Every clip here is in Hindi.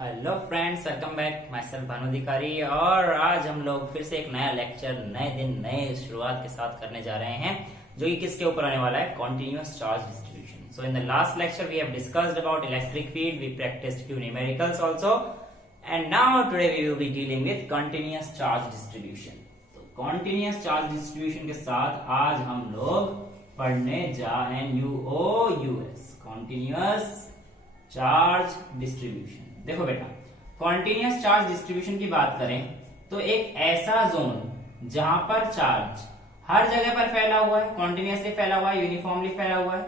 Hello friends, welcome back. My self Bhanu अधिकारी और आज हम लोग फिर से एक नया लेक्चर नए दिन नए शुरुआत के साथ करने जा रहे हैं, जो कि किसके ऊपर आने वाला है, continuous charge distribution. So in the last lecture we have discussed about electric field, we practised few numericals also, and now today we will be dealing with continuous charge distribution. तो कॉन्टिन्यूअस चार्ज डिस्ट्रीब्यूशन के साथ आज हम लोग पढ़ने जा NUOUS कॉन्टिन्यूअस चार्ज डिस्ट्रीब्यूशन। देखो बेटा, कॉन्टिन्यूअस चार्ज डिस्ट्रीब्यूशन की बात करें तो एक ऐसा जोन जहां पर चार्ज हर जगह पर फैला हुआ है, कॉन्टिन्यूअसली फैला हुआ है, यूनिफॉर्मली फैला हुआ है,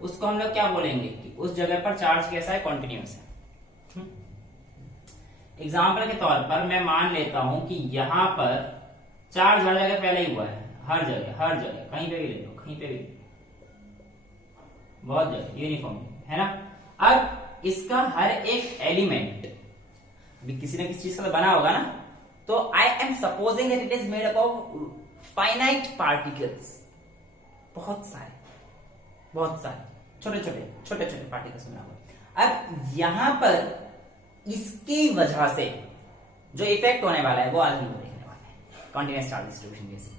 उसको हम लोग क्या बोलेंगे कि उस जगह पर चार्ज कैसा है, कॉन्टिन्यूअस है। एग्जाम्पल के तौर पर मैं मान लेता हूं कि यहां पर चार्ज हर जगह फैला ही हुआ है, हर जगह कहीं पे भी ले लो, कहीं पे भी, बहुत जगह यूनिफॉर्मली, है ना। अब इसका हर एक एलिमेंट भी किसी न किसी चीज का तो बना होगा ना, तो I am supposing that it is made up of finite particles, बहुत सारे छोटे पार्टिकल्स बना हुआ। अब यहां पर इसकी वजह से जो इफेक्ट होने वाला है वो आज हम लोग देखने वाले हैं, कॉन्टिन्यूअस चार्ज डिस्ट्रीब्यूशन जैसे।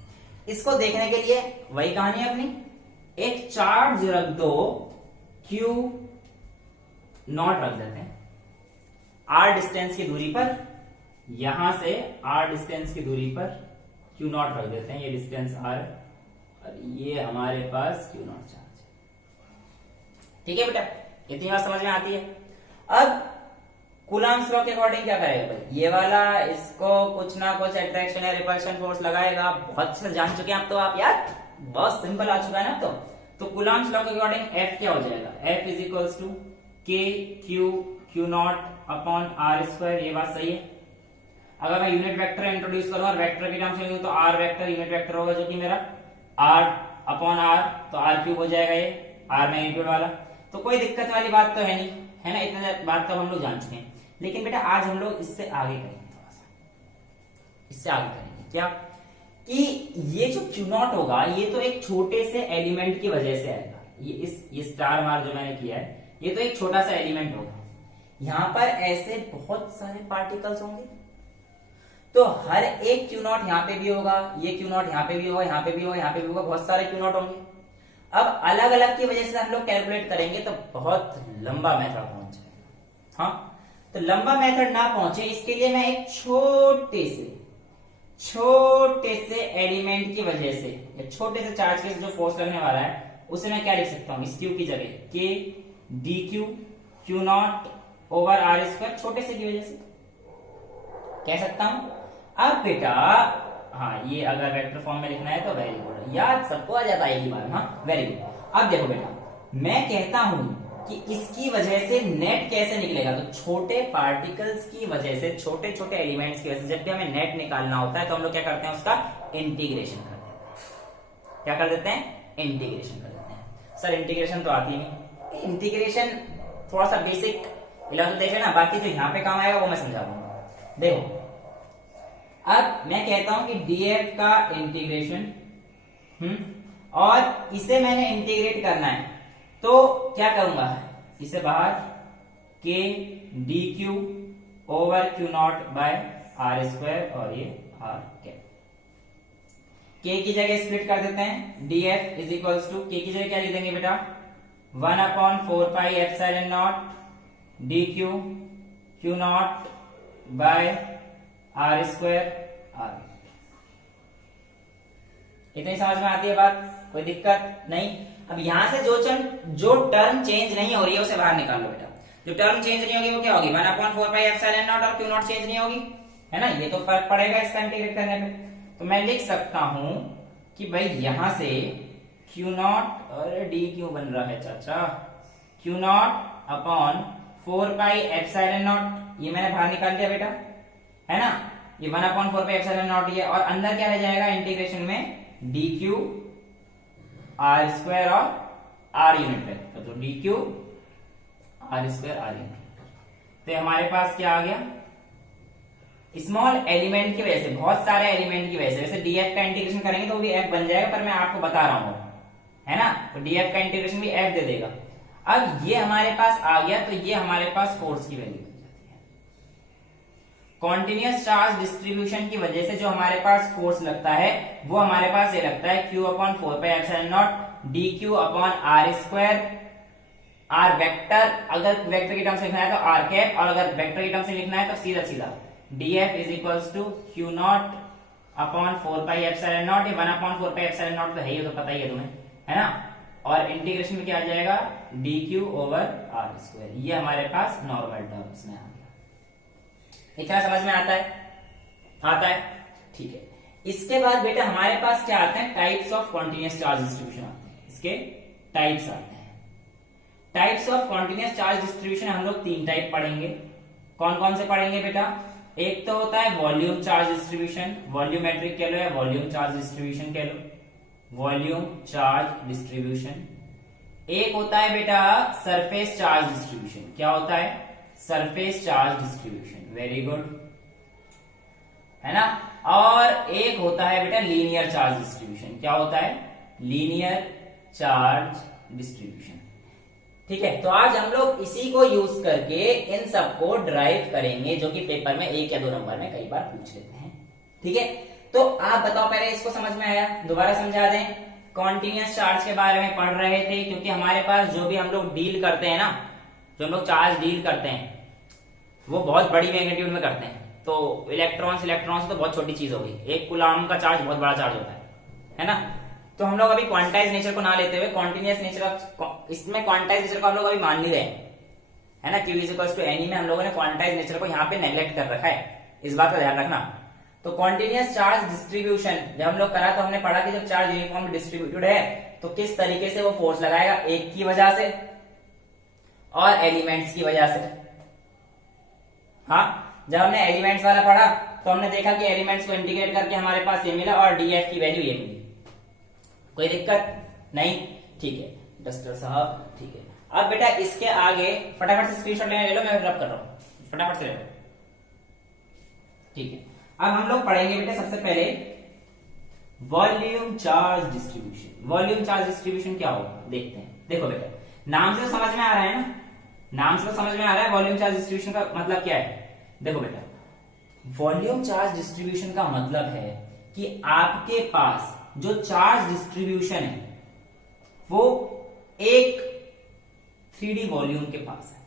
इसको देखने के लिए वही कहानी है अपनी, एक चार्ज रख दो Q नॉट रख देते हैं R डिस्टेंस की दूरी पर, यहां से R डिस्टेंस की दूरी पर Q नॉट रख देते हैं, ये डिस्टेंस R और ये हमारे पास Q नॉट चार्ज है। ठीक है बेटा, इतनी बात समझ में आती है। अब कूलम्ब्स लॉ के अकॉर्डिंग क्या करेगा भाई, ये वाला इसको कुछ ना कुछ अट्रैक्शन या रिपल्शन फोर्स लगाएगा। बहुत अच्छे से जान चुके हैं आप तो, आप यार बहुत सिंपल आ चुका है ना। तो कूलम्ब्स लॉ के अकॉर्डिंग F क्या हो जाएगा, F is equals to Q not upon R square. ये बात सही है। अगर मैं यूनिट वेक्टर इंट्रोड्यूस करूं और वेक्टर के टर्म्स में तो R वेक्टर यूनिट वेक्टर होगा, जो कि मेरा R अपॉन R, तो R क्यूब हो जाएगा, ये R मैग्नीट्यूड वाला। तो कोई दिक्कत वाली बात तो है नहीं, है ना, इतना बात तो हम लोग जान चुके हैं। लेकिन बेटा आज हम लोग इससे आगे करेंगे, थोड़ा सा इससे आगे करेंगे क्या, कि ये जो Q नॉट होगा ये तो एक छोटे से एलिमेंट की वजह से आएगा। ये स्टार मार्क जो मैंने किया है, ये तो एक छोटा सा एलिमेंट होगा, यहां पर ऐसे बहुत सारे पार्टिकल्स होंगे, तो हर एक Q नॉट यहां पे भी होगा, ये Q नॉट यहां पे भी होगा, यहां पे भी होगा, यहां पे भी होगा, बहुत सारे Q नॉट होंगे। अब अलग अलग की वजह से हम लोग कैलकुलेट करेंगे तो बहुत लंबा मेथड पहुंच जाएगा। हाँ, तो लंबा मेथड ना पहुंचे इसके लिए मैं एक छोटे से एलिमेंट की वजह से या छोटे से चार्ज के जो फोर्स लगने वाला है उसे मैं क्या लिख सकता हूं, इस Q की जगह K dQ Q not over R square, छोटे से की वजह से कह सकता हूं। अब बेटा हाँ, ये अगर वेक्टर फॉर्म में लिखना है तो वेरी गुड, याद सबको आ जाता है एक ही बार। हाँ वेरी गुड। अब देखो बेटा, मैं कहता हूं कि इसकी वजह से नेट कैसे निकलेगा, तो छोटे पार्टिकल्स की वजह से, छोटे छोटे एलिमेंट्स की वजह से जब भी हमें नेट निकालना होता है तो हम लोग क्या करते हैं, उसका इंटीग्रेशन कर देते हैं। क्या कर देते हैं, इंटीग्रेशन कर देते हैं। सर इंटीग्रेशन तो आती नहीं, इंटीग्रेशन थोड़ा सा बेसिक इलेवन देख लेना, बाकी जो यहाँ पे काम आएगा वो मैं समझा दूंगा। देखो अब मैं कहता हूं कि df का इंटीग्रेशन, और इसे मैंने इंटीग्रेट करना है तो क्या करूंगा, इसे बाहर k dq over q naught by R square और ये R कैप, k की जगह स्प्लिट कर देते हैं, df is equals to k की जगह क्या लिख देंगे बेटा, 1 upon 4 pi epsilon naught dq q naught by R square R। इतनी समझ में आती है बात, कोई दिक्कत नहीं। अब यहां से जो टर्म चेंज नहीं हो रही है उसे बाहर निकाल लो बेटा। जो टर्म चेंज नहीं होगी वो क्या होगी, 1 अपॉन 4 पाई एप्सिलॉन नॉट, और Q नॉट चेंज नहीं होगी, है ना, ये तो फर्क पड़ेगा इसका इंटीग्रेट करने पे। तो मैं लिख सकता हूं कि भाई यहां से Q नॉट, अरे D क्यों बन रहा है चाचा, Q not upon 4 pi epsilon not, ये मैंने बाहर निकाल दिया बेटा, है ना, ये 1 अपॉन 4 पाई एप्सिलॉन नॉट ये, और अंदर क्या रह जाएगा इंटीग्रेशन में, dq R स्क्वायर और R यूनिट वेक्टर, तो dq R square R unit vector. तो हमारे पास क्या आ गया, स्मॉल एलिमेंट की वजह से, बहुत सारे एलिमेंट की वजह से, वैसे df का इंटीग्रेशन करेंगे तो वो भी f बन जाएगा, पर मैं आपको बता रहा हूं, है ना, तो df का इंटीग्रेशन भी f दे देगा। अब ये हमारे पास आ गया, तो ये हमारे पास फोर्स की वैल्यू बन जाती है। कॉन्टिन्यूअस चार्ज डिस्ट्रीब्यूशन की वजह से जो हमारे पास फोर्स लगता है वो हमारे पास ये लगता है Q upon 4πε0 dQ upon r square, r vector, अगर वेक्टर की टर्म से लिखना है तो r कैप, और अगर वेक्टर की टर्म से लिखना है तो सीधा सीधा dF is equals to Q not upon 4πε0, ये 1/4πε0 तो है ही, तो पता ही है तुम्हें, है ना। और इंटीग्रेशन में क्या आ जाएगा, dQ ओवर r स्क्वायर, ये हमारे पास नॉर्मल टर्म्स में आ गया। इतना समझ में आता है, ठीक है। इसके बाद बेटा हमारे पास क्या आते हैं, types of continuous charge distribution आते हैं, इसके टाइप्स आते हैं। Types of continuous charge distribution हम लोग 3 टाइप पढ़ेंगे। कौन कौन से पढ़ेंगे बेटा, एक तो होता है वॉल्यूम चार्ज डिस्ट्रीब्यूशन, वॉल्यूमेट्रिक कह लो या वॉल्यूम चार्ज डिस्ट्रीब्यूशन कह लो, वॉल्यूम चार्ज डिस्ट्रीब्यूशन। एक होता है बेटा सरफेस चार्ज डिस्ट्रीब्यूशन, क्या होता है, surface charge distribution, very good, है ना। और एक होता है बेटा लीनियर चार्ज डिस्ट्रीब्यूशन, क्या होता है, लीनियर चार्ज डिस्ट्रीब्यूशन, ठीक है। तो आज हम लोग इसी को यूज करके इन सबको ड्राइव करेंगे, जो कि पेपर में 1 या 2 नंबर में कई बार पूछ लेते हैं, ठीक है। तो आप बताओ, पहले इसको समझ में आया, दोबारा समझा दें। कॉन्टिन्यूअस चार्ज के बारे में पढ़ रहे थे, क्योंकि हमारे पास जो भी हम लोग डील करते हैं ना, जो हम लोग चार्ज डील करते हैं वो बहुत बड़ी मैग्नीट्यूड में करते हैं। तो इलेक्ट्रॉन्स तो बहुत छोटी चीज हो गई, 1 कूलम का चार्ज बहुत बड़ा चार्ज होता है ना। तो हम लोग अभी क्वांटाइज नेचर को ना लेते हुए कॉन्टिन्यूअस नेचर, इसमें क्वांटाइज नेचर को हम लोग अभी मान नहीं रहे, है ना। Q इक्वल्स टू एन में हम लोगों ने क्वांटाइज नेचर को यहाँ पे नेग्लेक्ट कर रखा है, इस बात का ध्यान रखना। तो कॉन्टिन्यूअस चार्ज डिस्ट्रीब्यूशन जब हम लोग करा तो हमने पढ़ा कि जब चार्ज यूनिफॉर्म डिस्ट्रीब्यूटेड है तो किस तरीके से वो फोर्स लगाएगा, एक की वजह से और एलिमेंट्स की वजह से। हाँ, जब हमने एलिमेंट्स वाला पढ़ा तो हमने देखा कि एलिमेंट्स को इंटीग्रेट करके हमारे पास ये मिला और डीएफ की वैल्यू ये मिली, कोई दिक्कत नहीं, ठीक है डस्टर साहब, ठीक है। अब बेटा इसके आगे फटाफट से स्क्रीनशॉट ले लो, मैं रब कर रहा हूं, फटाफट से ले लो, ठीक है। अब हम लोग पढ़ेंगे बेटा सबसे पहले volume charge distribution. Volume charge distribution क्या होगा देखते हैं। देखो बेटा, नाम से तो समझ में आ रहा है ना, नाम से तो समझ में आ रहा है वॉल्यूम चार्ज डिस्ट्रीब्यूशन का मतलब क्या है। देखो बेटा, वॉल्यूम चार्ज डिस्ट्रीब्यूशन का मतलब है कि आपके पास जो चार्ज डिस्ट्रीब्यूशन है वो एक 3D वॉल्यूम के पास है,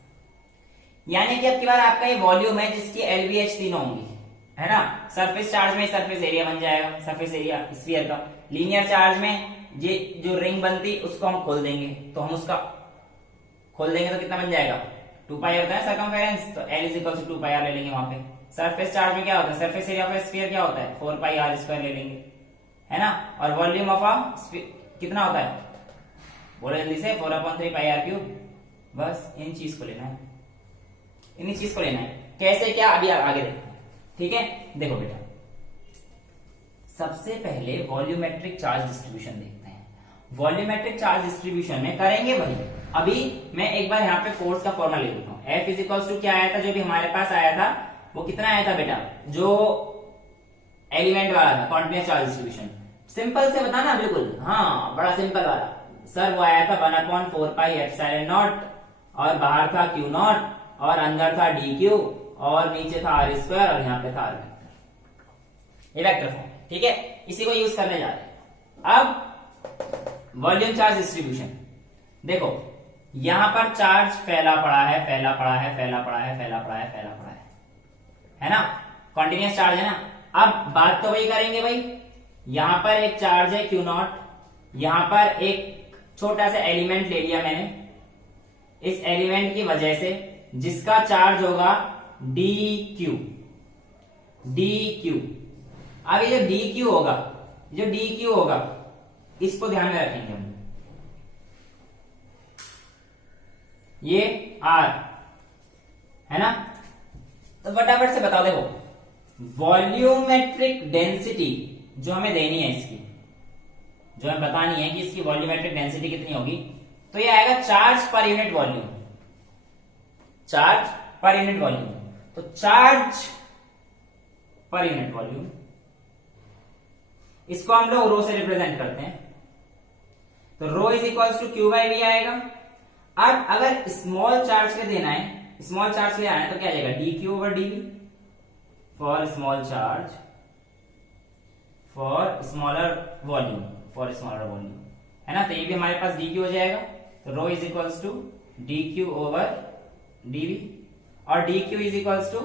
यानी कि अब की बार आपका ये वॉल्यूम है जिसकी LVH तीनों होंगी, है ना। सरफेस चार्ज में सरफेस एरिया बन जाएगा, सरफेस एरिया स्फीयर का। लीनियर चार्ज में ये जो रिंग बनती उसको हम खोल देंगे, तो हम उसका खोल देंगे तो कितना बन जाएगा, 2 पाई होता है सर्कमफेरेंस, तो L is equal to 2 pi R ले लेंगे वहां पे। सरफेस चार्ज में क्या होता है, सरफेस एरिया ऑफ स्फीयर क्या होता है, 4 पाई आर स्क्वायर ले लेंगे, है ना। और वॉल्यूम ऑफ अ कितना होता है, बोलो जल्दी से, 4/3 पाई आर क्यूब। बस इन चीज को लेना है, इन्हीं चीज को लेना है। कैसे क्या अभी आगे देखते हैं, ठीक है। देखो बेटा, सबसे पहले वॉल्यूमेट्रिक चार्ज डिस्ट्रीब्यूशन देखते हैं। वॉल्यूमेट्रिक चार्ज डिस्ट्रीब्यूशन में करेंगे वही, अभी मैं एक बार यहाँ पे फोर्स का फॉर्मूला लिख देता हूँ। F इज इक्वल टू क्या आया था, जो भी हमारे पास आया था वो कितना आया था बेटा, जो एलिमेंट वाला था कॉन्टिन्यूअस चार्ज डिस्ट्रीब्यूशन। सिंपल से बताना बिल्कुल, हाँ बड़ा सिंपल वाला सर, वो आया था 1/4 पाई एप्सिलॉन नॉट, और बाहर था Q नॉट, और अंदर था dQ, और नीचे था r स्क्वायर, और यहाँ पे था r वेक्टर, ये वेक्टर फॉर्म, ठीक है। इसी को यूज करने जा रहे हैं। अब वॉल्यूम चार्ज डिस्ट्रीब्यूशन देखो, यहां पर चार्ज फैला पड़ा है, फैला पड़ा है, फैला पड़ा है, फैला पड़ा है, फैला पड़ा है ना, कॉन्टिन्यूअस चार्ज है ना। अब बात तो वही करेंगे भाई, यहां पर एक चार्ज है Q नॉट, यहां पर एक छोटा सा एलिमेंट ले लिया मैंने, इस एलिमेंट की वजह से जिसका चार्ज होगा dQ, dQ। अब ये जो dQ होगा, जो dQ होगा इसको ध्यान में रखेंगे हम, ये R है ना। तो फटाफट से बताओ, देखो वॉल्यूमेट्रिक डेंसिटी जो हमें देनी है, इसकी जो हमें बतानी है कि इसकी वॉल्यूमेट्रिक डेंसिटी कितनी होगी, तो ये आएगा charge per unit volume, charge per unit volume. तो चार्ज पर यूनिट वॉल्यूम, इसको हम लोग रो से रिप्रेजेंट करते हैं, तो rho is equal to Q by V आएगा। अब अगर स्मॉल चार्ज के देना है, स्मॉल चार्ज ले आना है, तो क्या आ जाएगा dQ over dV, for small charge for smaller volume, for smaller volume, है ना। तो ये भी हमारे पास dq हो जाएगा। तो rho is equals to dq over dv, और dq इज इक्वल्स टू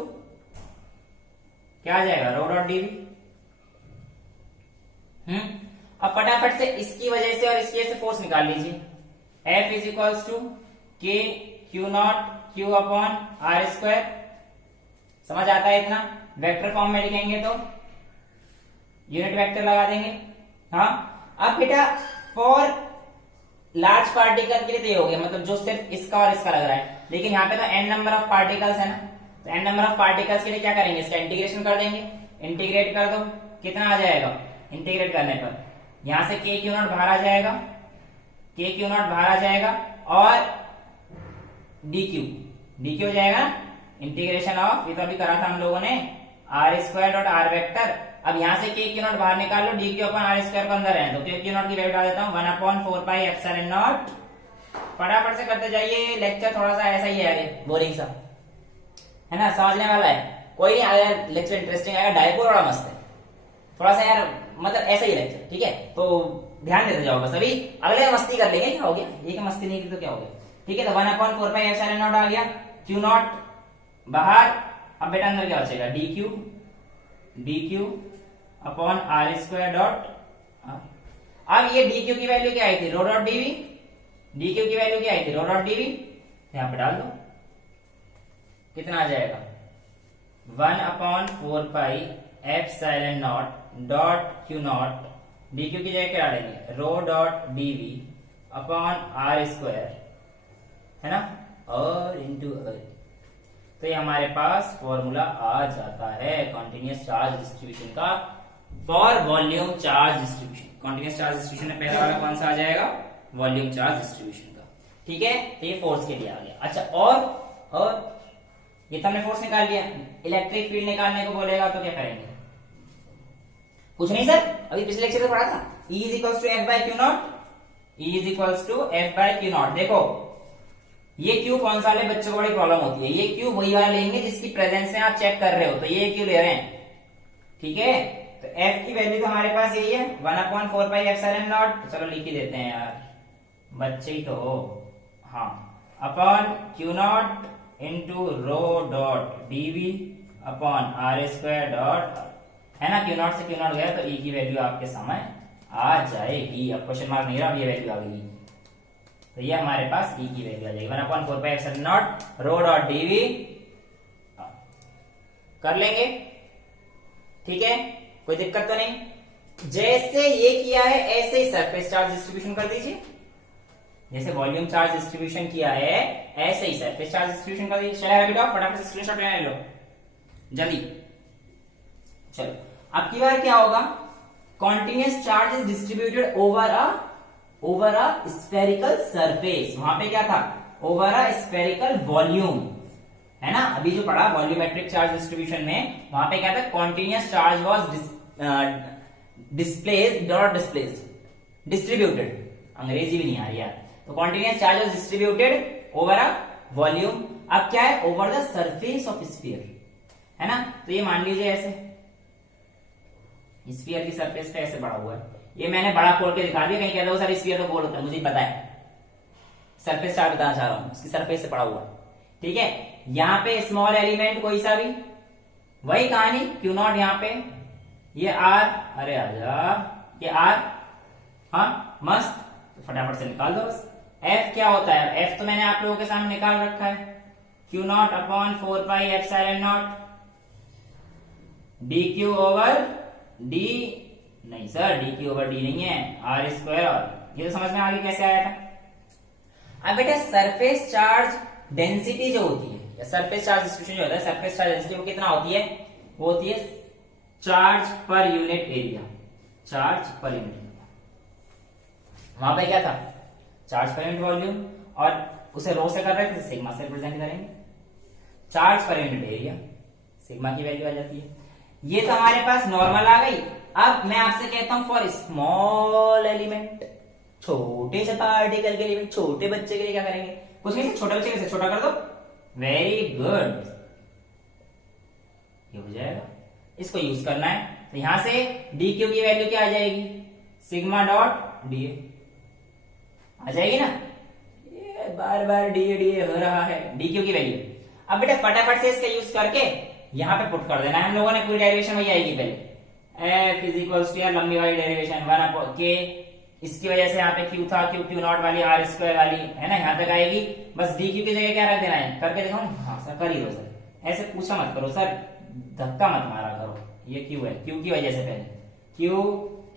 क्या आ जाएगा, रो डॉट dv। अब फटाफट से इसकी वजह से और इसकी वजह से फोर्स निकाल लीजिए। F is equals to k q naught q upon are square, समझ आता है इतना। वेक्टर फॉर्म में लिखेंगे तो यूनिट वेक्टर लगा देंगे। हाँ, अब बेटा फॉर लार्ज पार्टिकल के लिए तो ये हो गया, मतलब जो सिर्फ इसका और इसका लग रहा है, लेकिन यहाँ पे तो n नंबर ऑफ पार्टिकल्स है ना। तो n नंबर ऑफ पार्टिकल्स के लिए क्या करेंगे, इसका इंटीग्रेशन कर देंगे। इंटीग्रेट कर दो, कितना आ जाएगा इंटीग्रेट करने पर, यहां से k क्यू नॉट बाहर आ जाएगा, k क्यू नॉट बाहर आ जाएगा, और dq हो जाएगा इंटीग्रेशन ऑफ, ये तो अभी करा था हम लोगों ने, R square dot R vector. अब यहाँ से k क्यू नॉट बाहर निकाल लो, dq अपॉन आर स्क्वायर को अंदर है, तो k क्यू नॉट की वैल्यू डाल देता हूँ 1/4 पाई एप्सिलॉन नॉट। फटाफट से करते जाइए, लेक्चर थोड़ा सा ऐसा ही है, बोरिंग सा है ना, समझने वाला है। कोई नहीं, अगर लेक्चर इंटरेस्टिंग आएगा, डायपो बड़ा मस्त है, थोड़ा सा यार मतलब ऐसा ही लेक्चर, ठीक है। तो ध्यान देते जाओ बस, अभी अगले मस्ती कर लेंगे, क्या हो गया, ये क्या मस्ती नहीं की तो क्या हो गया, ठीक है। तो 1/4 पाई एप्सिलॉन नॉट आ गया, क्यू नॉट बाहर, अब बेटा अंदर क्या बचेगा, dq upon are square dot. अब ये dq की वैल्यू क्या आई थी, रो डॉट dv, dq की वैल्यू क्या आई थी, रो डॉट dv, यहां पे डाल दो, कितना आ जाएगा 1/4 pi epsilon nought dot q nought, dq की जगह क्या डालेंगे, rho dot dv upon are square, है ना, और इंटू आर। तो ये हमारे पास फॉर्मूला आ जाता है कॉन्टिन्यूअस चार्ज डिस्ट्रीब्यूशन का, for volume charge distribution. Continuous charge distribution में पहला वाला कौन सा आ जाएगा, वॉल्यूम चार्ज डिस्ट्रीब्यूशन का, ठीक है। तो ये फोर्स के लिए आ गया। अच्छा, और ये तो हमने फोर्स निकाल लिया, इलेक्ट्रिक फील्ड निकालने को बोलेगा तो क्या करेंगे, कुछ नहीं सर, अभी पिछले लेक्चर में पढ़ा था, E is equals to F by q naught, E is equals to F by q naught. देखो ये क्यू कौन सा वाले बच्चों को बड़ी प्रॉब्लम होती है, ये क्यू वही वाला लेंगे जिसकी प्रेजेंस में आप चेक कर रहे हो, तो ये क्यू ले रहे हैं, ठीक है। तो एफ की वैल्यू तो हमारे पास यही है 1/4 पाई एप्सिलॉन नॉट, तो चलो लिख ही देते हैं यार, बच्चे ही तो हो, हाँ, upon q naught into rho dot dv upon are square dot, है ना, क्यू नॉट से क्यू नॉट गया तो ई की वैल्यू आपके सामने आ जाएगी। अब क्वेश्चन मार्क नहीं रहा, अब ये वैल्यू आ गई, तो ये हमारे पास ई की वैल्यू आ जाएगी 1/4 pi epsilon naught rho dot dv, कर लेंगे, ठीक है, कोई दिक्कत तो नहीं। जैसे ये किया है ऐसे ही सरफेस चार्ज डिस्ट्रीब्यूशन कर दीजिए, जैसे वॉल्यूम चार्ज डिस्ट्रीब्यूशन किया है ऐसे ही सरफेस चार्ज डिस्ट्रीब्यूशन कर दीजिए। चलो बेटा फटाफट से स्क्रीनशॉट ले लो जल्दी। चलो अब की बार क्या होगा, continuous charge is distributed over a spherical surface, वहां पे क्या था, ओवर अ स्फेरिकल वॉल्यूम, है ना। अभी जो पढ़ा वॉल्यूमेट्रिक चार्ज डिस्ट्रीब्यूशन में, वहां पे क्या था, कॉन्टिन्यूअस चार्ज वाज डिस्ट्रीब्यूटेड, अंग्रेजी भी नहीं आ रही यार, तो continuous charge was distributed over a volume. अब क्या है, over the surface of sphere, है ना। तो ये मान लीजिए ऐसे स्फीयर की सरफेस पे ऐसे बड़ा हुआ है, ये मैंने बड़ा खोल के दिखा दिया, कहीं कहता हूँ सर स्फीयर तो गोल होता है, मुझे पता है, सरफेस चार्ज बताना चाह रहा हूं, उसकी सरफेस से पड़ा हुआ है, ठीक है। यहां पे स्मॉल एलिमेंट कोई सा भी, वही कहानी, क्यू नॉट यहाँ पे, ये आर, अरे आजा, ये आर, हाँ मस्त, तो फटाफट से निकाल दो बस। एफ क्या होता है, एफ तो मैंने आप लोगों के सामने निकाल रखा है, q not upon 4 pi epsilon nought d q over d, नहीं sir d q over d नहीं है, आर स्क्वायर, और ये तो समझ में आगे कैसे आया था। अब बेटा सरफेस चार्ज डेंसिटी जो होती है, या सरफेस चार्ज डिस्ट्रीब्यूशन जो होता है, सरफेस चार्ज डेंसिटी वो कितना होती है, वो होती है charge per unit area, charge per unit area. वहां पे क्या था, चार्ज पर यूनिट वॉल्यूम, और उसे रो से कर रहे थे, सिग्मा से रिप्रेजेंट करेंगे, charge per unit area, sigma की वैल्यू आ जाती है। ये तो हमारे पास नॉर्मल आ गई। अब मैं आपसे कहता हूं फॉर स्मॉल एलिमेंट, छोटे से पार्टिकल के लिए, छोटे बच्चे के लिए क्या करेंगे, कुछ नहीं, छोटे बच्चे कैसे छोटा कर दो, वेरी गुड, ये हो जाएगा इसको यूज करना है। तो यहां से डी क्यू की वैल्यू क्या आ जाएगी, सिग्मा डॉट डी आ जाएगी ना। ये बार बार डी हो रहा है, डी क्यू की वैल्यू। अब बेटा फटाफट से इसका यूज करके यहाँ पे पुट कर देना है। हम लोगों ने पूरी डेरिवेशन वही आएगी पहले, एफ इज इक्वल टू यार लंबी वाली डेरिवेशन 1 के, इसकी वजह से यहाँ पे क्यू था, क्यू क्यू नॉट वाली आर स्क्वायर वाली है ना, यहाँ तक आएगी। बस डी क्यू की जगह क्या रख देना है, करके देखो। हाँ सर कर ही दो सर, ऐसे पूछा मत करो सर, धक्का मत मारा करो। ये क्यू है, क्यू की वजह से पहले Q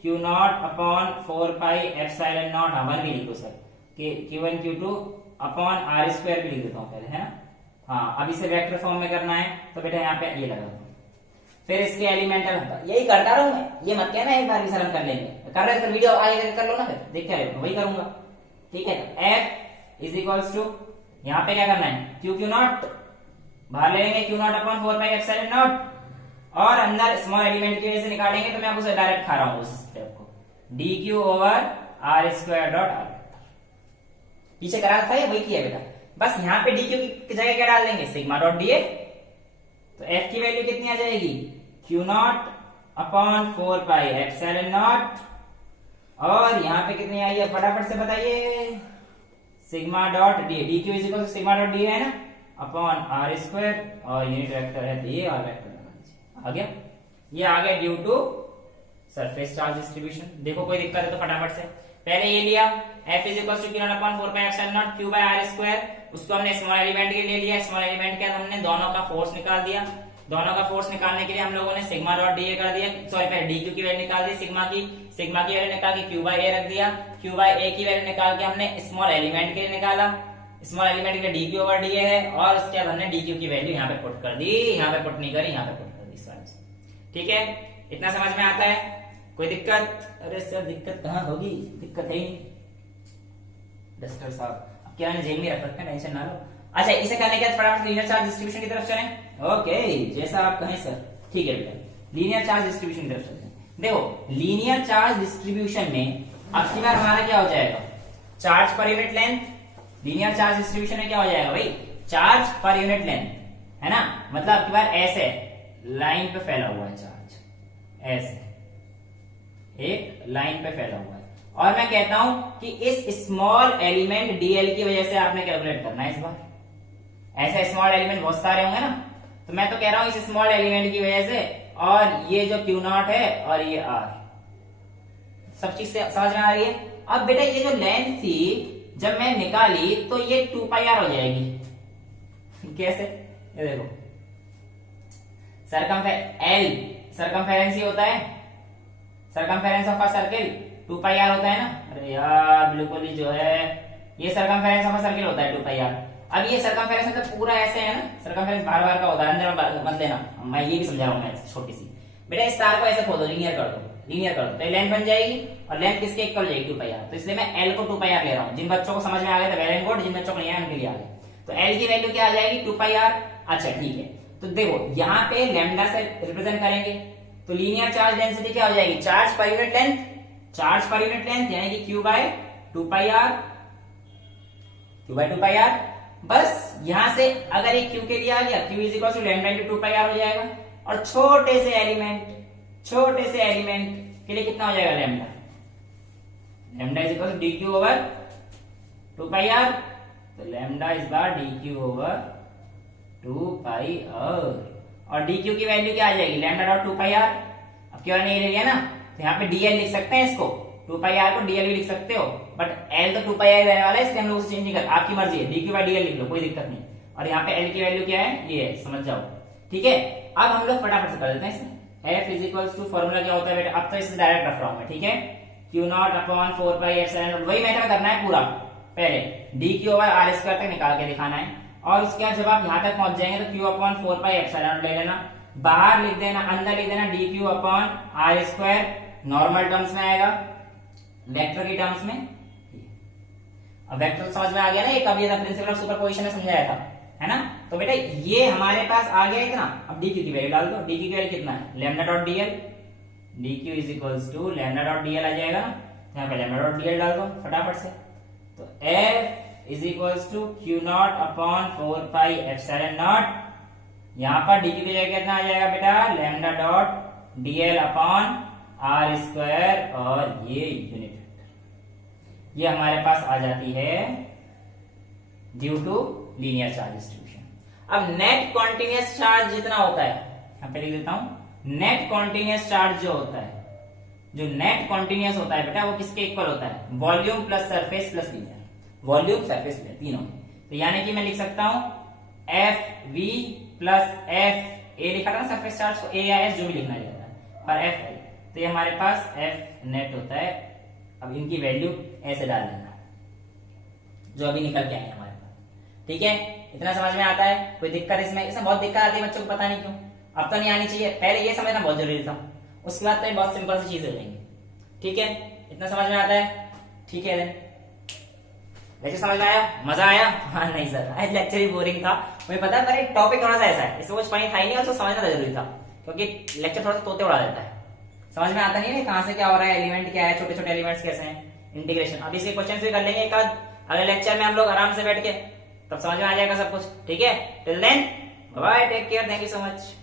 Q not upon 4 pi epsilon not, हाँ 1 भी लिखो sir, Q1 Q2 upon are square भी लिख देता हूँ पहले, है ना। हाँ अब इसे वेक्टर फॉर्म में करना है, तो बेटा यहाँ पे ये लगा दो। फिर इसके एलिमेंटल, यही करता रहूं मैं, ये मत कहना एक बार भी सर हम कर लेंगे, कर रहे तो वीडियो आगे कर लो ना, फिर देख क्या वही करूंगा, ठीक है। तो F इज इक्वल्स टू, यहाँ पे क्या करना है, क्यू क्यू नॉट बाहर ले लेंगे, Q not upon 4 pi epsilon naught, और अंदर स्मॉल एलिमेंट की वजह से निकालेंगे, तो मैं आपको डायरेक्ट खा रहा हूँ उस स्टेप को, d q over R square dot R. पीछे करा था ये, वही किया बेटा। बस यहाँ पे डी क्यू की जगह क्या डाल देंगे, सिग्मा डॉट डी ए। तो एफ की वैल्यू कितनी आ जाएगी, q not upon 4 pi epsilon naught, और यहाँ पे कितनी आई है फटाफट से बताइए, sigma dot d, d q is equal to sigma dot d है ना, अपॉन आर स्क्वायर, और यूनिट वेक्टर है तो ये और वेक्टर आ गया। ये आ गया due to surface charge distribution. देखो कोई दिक्कत है तो फटाफट से पहले ये लिया, F is equal to q not upon 4 pi epsilon naught q by R square, उसको हमने स्मॉल एलिमेंट के लिए लिया, स्मॉल एलिमेंट के हमने दोनों का फोर्स निकाल दिया। दोनों का फोर्स निकालने के लिए हम लोगों ने सिग्मा डॉट डी ए कर दिया, सॉरी पहले डी क्यू की वैल्यू निकाल दी, सिग्मा की वैल्यू निकाल के क्यू बाय ए रख दिया, क्यू बाय ए की वैल्यू निकाल के हमने स्मॉल एलिमेंट के लिए निकाला, स्मॉल एलिमेंट के लिए D q over D A है, और उसके बाद हमने डी क्यू की वैल्यू यहाँ पे पुट कर दी, यहाँ पे पुट नहीं करी, यहाँ पे पुट कर दी इस वाले से। ठीक है, इतना समझ में आता है, कोई दिक्कत? अरे सर दिक्कत कहाँ होगी, दिक्कत है ही डस्टर साहब, अब क्या जेब में रख रखा है, टेंशन ना लो। अच्छा इसे करने के बाद फटाफट लीनियर चार्ज डिस्ट्रीब्यूशन की तरफ चलें। ओके जैसा आप कहें सर, ठीक है बेटा, लीनियर चार्ज डिस्ट्रीब्यूशन की तरफ चलते हैं। देखो लीनियर चार्ज डिस्ट्रीब्यूशन में अब की बार हमारा क्या हो जाएगा, charge per unit length. Linear charge distribution में क्या हो जाएगा भाई, चार्ज पर यूनिट लेंथ, है ना। मतलब अब की बार ऐसे लाइन पे फैला हुआ है चार्ज, ऐसे एक लाइन पे फैला हुआ है, और मैं कहता हूं कि इस स्मॉल एलिमेंट डीएल की वजह से आपने कैलकुलेट करना है इस बार। ऐसे स्मॉल एलिमेंट बहुत सारे होंगे ना, तो मैं तो कह रहा हूं इस स्मॉल एलिमेंट की वजह से, और ये जो क्यू नॉट है और ये आर, सब चीज से समझ में आ रही है। अब बेटा ये जो लेंथ थी जब मैं निकाली तो ये 2 पाई आर हो जाएगी। कैसे, ये देखो सरकमफेरेंस ही होता है, circumference of a circle 2 pi R होता है ना। अरे यार बिल्कुल ही जो है ये सरकमफेरेंस ऑफ अ सर्किल होता है 2 पाई आर। अब ये सरकमफेरेंस मतलब पूरा ऐसे है ना, सरकमफेरेंस बार बार का होता है, अंदर मत लेना, मैं ये भी समझा रहा हूं मैं छोटी सी। बेटा इस तार को ऐसे खोदो, लीनियर कर दो, तो लेंथ बन जाएगी, और लेंथ किसके इक्वल जाएगी 2 पाई आर। तो इसलिए मैं एल को 2 पाई आर ले रहा हूँ। जिन बच्चों को समझ में आ गया था वेल एंड गुड, जिन बच्चों को नहीं आया उनके लिए आ गया। तो एल की वैल्यू क्या आ जाएगी 2 पाई आर। अच्छा ठीक है, तो देखो यहाँ पे लैम्डा से रिप्रेजेंट करेंगे, तो लीनियर चार्ज डेंसिटी क्या हो जाएगी, charge per unit length, charge per unit length यानी कि Q by 2 pi R, Q by 2 pi R. बस यहां से अगर ये Q के लिए आ गया, Q is equal to lambda into 2 pi R हो जाएगा, और छोटे से एलिमेंट के लिए कितना हो जाएगा lambda, lambda is equal to d q over 2 pi r. तो lambda is bar d q over 2 pi r, और डी क्यू की वैल्यू क्या आ जाएगी, लैम्डा डॉट 2 पाई आर। अब क्यों नहीं ले लिया ना, तो यहाँ पे डीएल लिख सकते हैं, इसको 2 पाई आर को डीएल भी लिख सकते हो, बट एल तो 2 पाई आर रहने वाला है, इसलिए हम लोग उसे चेंज नहीं कर, आपकी मर्जी है, डी क्यू बाई डीएल लिख लो, कोई दिक्कत नहीं। और यहाँ पे एल की वैल्यू क्या है, ये है, समझ जाओ। ठीक है, अब हम लोग फटाफट से कर देते हैं इसमें। F is equal to formula क्या होता है बेटा, अब तो इसे डायरेक्ट रख रहा हूं मैं, ठीक है। Q not upon 4 pi epsilon naught, वही मेथड करना है पूरा, पहले d q over R square तक निकाल के दिखाना है, और उसके बाद जब आप यहाँ तक पहुंच जाएंगे तो q upon 4 pi epsilon naught ले लेना, बाहर लिख देना, अंदर लिख देना d q upon are square, normal terms में आएगा, वेक्टर की टर्म्स में। अब वेक्टर समझ में आ गया ना, ये कब ये था प्रिंसिपल ऑफ सुपरपोजिशन में समझाया था, है ना। तो बेटा ये हमारे पास आ गया इतना, अब डी क्यू की वैल्यू डाल दो, डी क्यू की वैल्यू कितना है, lambda dot d l, d q is equals to lambda dot d l आ जाएगा ना, यहाँ पे लैम्डा डॉट डीएल डाल दो फटाफट से। तो F is equals to q not upon 4 pi epsilon naught, यहाँ पर डी की जगह कितना आ जाएगा बेटा, lambda dot DL upon are square और ये यूनिट वेक्टर, ये हमारे पास आ जाती है due to linear charge distribution. अब नेट कॉन्टिन्यूअस चार्ज जितना होता है, यहाँ पे लिख देता हूं, नेट कॉन्टिन्यूअस चार्ज जो होता है, जो नेट कॉन्टिन्यूअस होता है बेटा, वो किसके इक्वल होता है, volume plus surface plus linear, volume surface plus तीनों। तो यानी कि मैं लिख सकता हूं F V plus F A, लिखा था ना सरफेस चार्ज को, ए या एस जो भी लिखना रहता है, पर एफ एल, तो ये हमारे पास एफ नेट होता है। अब इनकी वैल्यू ऐसे डाल देना जो अभी निकल के आए हमारे पास, ठीक है। इतना समझ में आता है, कोई दिक्कत इसमें? इसमें बहुत दिक्कत आती है बच्चों को, पता नहीं क्यों, अब तो नहीं आनी चाहिए, पहले ये समझना बहुत जरूरी था, उसके बाद तो ये बहुत सिंपल सी चीज हो जाएंगी, ठीक है। इतना समझ में आता है, ठीक है। वैसे समझ में आया, मजा आया? हाँ नहीं सर, आज लेक्चर ही बोरिंग था, मुझे पता है, पर एक टॉपिक थोड़ा सा ऐसा है, इसमें कुछ फनी था ही नहीं, और समझना जरूरी था, क्योंकि लेक्चर थोड़ा सा तोते उड़ा देता है, समझ में आता नहीं है कहां से क्या हो रहा है, एलिमेंट क्या है, छोटे छोटे एलिमेंट्स कैसे हैं, इंटीग्रेशन। अब इसके क्वेश्चन भी कर लेंगे एक आध अगले लेक्चर में हम लोग आराम से बैठ के, तब समझ में आ जाएगा सब कुछ, ठीक है। Till then bye, take care, thank you so much.